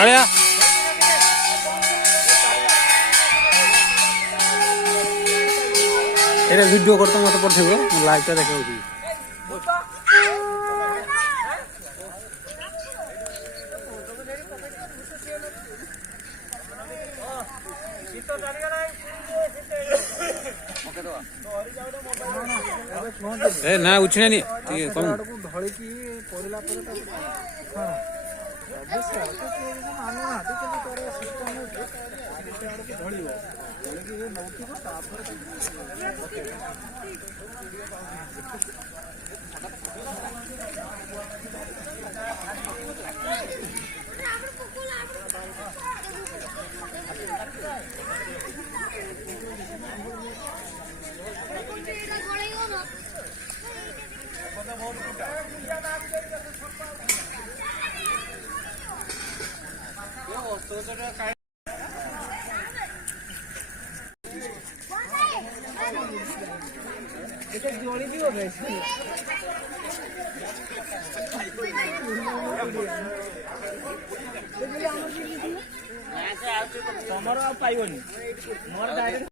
अड़िया এটা ভিডিও করতে মতো পড়ছিলো লাইভটা দেখে উঠি ए ना उछने नहीं ठीक है कम धड़ी की पड़ला पर हां अवश्य तो ये माने ना तो चली करे सिस्टम में धड़ी हो लेकिन ये नौकी को तापर ओके जोड़ी भी हो गई तमरो पाइबनी मोर डायरेक्ट